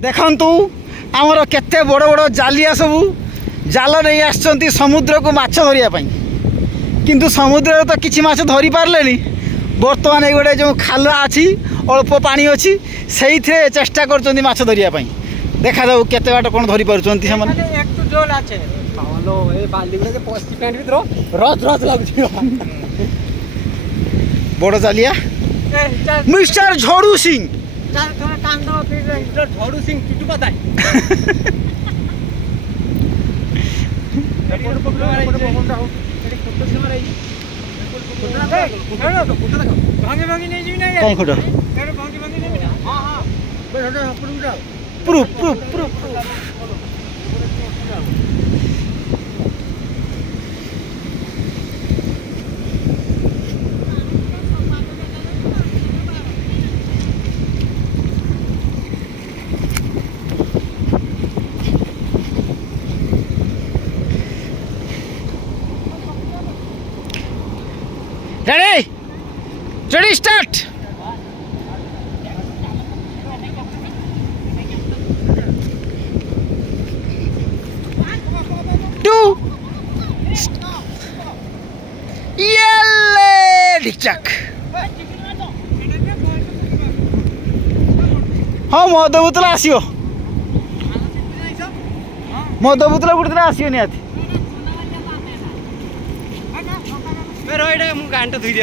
देखंतु आमर केते बड़ बड़ जालिया सबू जाल नहीं आसचंती समुद्र को माछ धरिया पई किंतु समुद्र तो किछि माछ धरि पारलेनी। बर्तमान ए गोटे जो खाला अछि अल्प पानी अछि सेइथे चेष्टा करचंती माछ धरिया पई। देखा जाऊ केते बाट कोन धरि पारुचंती से मन एक तो जोल आछे हालो ए बाल्टी गुडे के पोस्टी पैंट भीतर रस रस लागुची बड़ जालिया मिस्टर झोड़ू सिंह चार थोड़ा टांग दो फिर झोड़ू सिंह टुटू बताई एपोर्ट पकड़ो एपोर्ट पकड़ो हो एडी फोटो से मारै भांगे भांगे नहीं जी नहीं कौन खोटो अरे भांगे भांगे नहीं हां हां बे हटो ऊपर जाओ प्रूफ रेडी स्टार्ट। हाँ मद बोतल आसो मद बोतल गोटे दिन आसो निहाती गांठ धोई दे